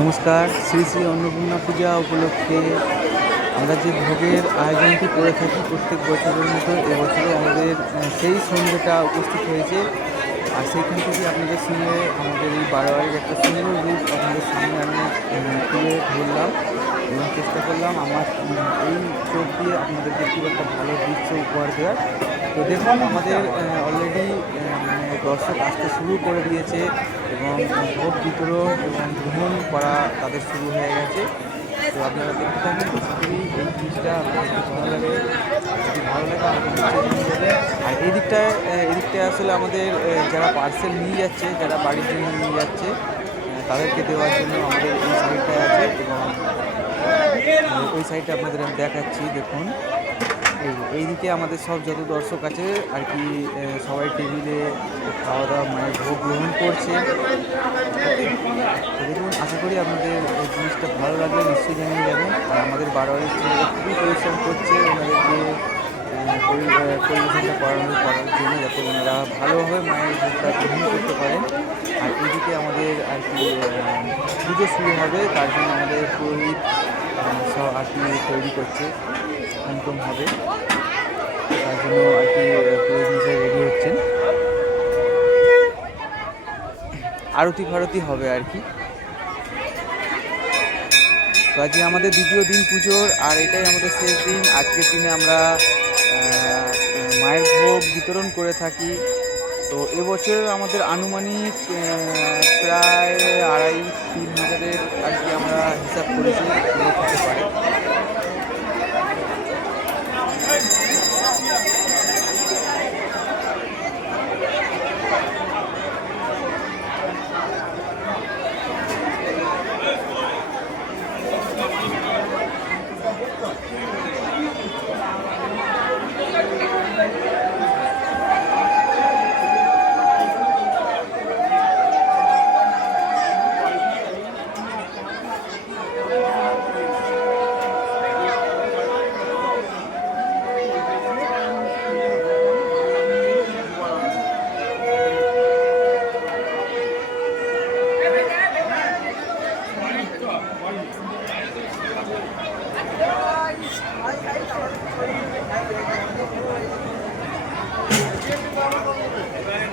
নমস্কার, শ্রী শ্রী অন্নপূর্ণা পূজা উপলক্ষে আমরা যে ভোগের আয়োজনটি করে থাকি প্রত্যেক বছরের মতো এবছরও আমাদের সেই সন্ধ্যেটা উপস্থিত হয়েছে। আর সেইখান থেকে আপনাদের সঙ্গে আমাদের এই বারোয়ারির একটা সুন্দর রূপ আপনাদের সামনে আমি তুলে ধরলাম এবং চেষ্টা করলাম আমার এই চোখ দিয়ে আপনাদেরকে খুব একটা ভালো দৃশ্য উপহার দেওয়ার। তো দেখুন, আমাদের অলরেডি মানে দর্শক আসতে শুরু করে দিয়েছে এবং ভোট বিতরণ এবং গ্রহণ করা তাদের শুরু হয়ে গেছে। তো আপনারা দেখতে থাকুন এই জিনিসটা আপনাদের ভালো লাগে। যদি ভালো লাগে দেবেন। আর এই দিকটায় এই দিকটায় আসলে আমাদের যারা পার্সেল নিয়ে যাচ্ছে, যারা বাড়ির জন্য নিয়ে যাচ্ছে তাদেরকে দেওয়ার জন্য আমাদের এই সাইডটায় আছে এবং ওই সাইডটা আপনাদের আমি দেখাচ্ছি, দেখুন। এই এইদিকে আমাদের সব যত দর্শক আছে আর কি সবাই টেবিলে খাওয়া দাওয়া মায়ের ভোগ গ্রহণ করছে? দেখুন আশা করি আপনাদের এই জিনিসটা ভালো লাগলে নিশ্চয়ই জানিয়ে যাবেন আর আমাদের বারোয়ারির ছেলেরা খুবই পরিশ্রম করছে ওনাদেরকে পরিবেশনটা করানোর করার জন্য যাতে ওনারা ভালোভাবে মায়ের ভোগটা গ্রহণ করতে পারেন আর এইদিকে আমাদের আর কি পুজো শুরু হবে তার জন্য আমাদের আহ, সব আর কি তৈরি করছে অঙ্কন হবে তার জন্য আর কি মশাই রেডি হচ্ছেন। আরতি ফারতি হবে আর কি। তো আজকে আমাদের দ্বিতীয় দিন পুজোর, আর এটাই আমাদের শেষ দিন। আজকের দিনে আমরা মায়ের ভোগ বিতরণ করে থাকি। তো এবছর আমাদের আনুমানিক প্রায় আড়াই, তিন হাজারের আর কি আমরা হিসাব করেছি।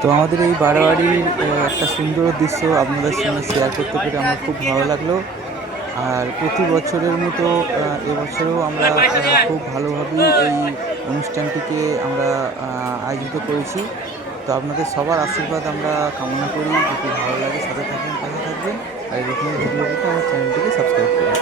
তো আমাদের এই বারোয়ারির একটা সুন্দর দৃশ্য আপনাদের সঙ্গে শেয়ার করতে পেরে আমার খুব ভালো লাগল। আর প্রতি বছরের মতো এবছরেও আমরা খুব ভালোভাবেই এই অনুষ্ঠানটিকে আমরা আয়োজিত করেছি। তো আপনাদের সবার আশীর্বাদ আমরা কামনা করি। যদি ভালো লাগে সাথে থাকবেন, পাশে থাকবেন। আর এরকম ভিডিও আমার চ্যানেলটিকে সাবস্ক্রাইব করুন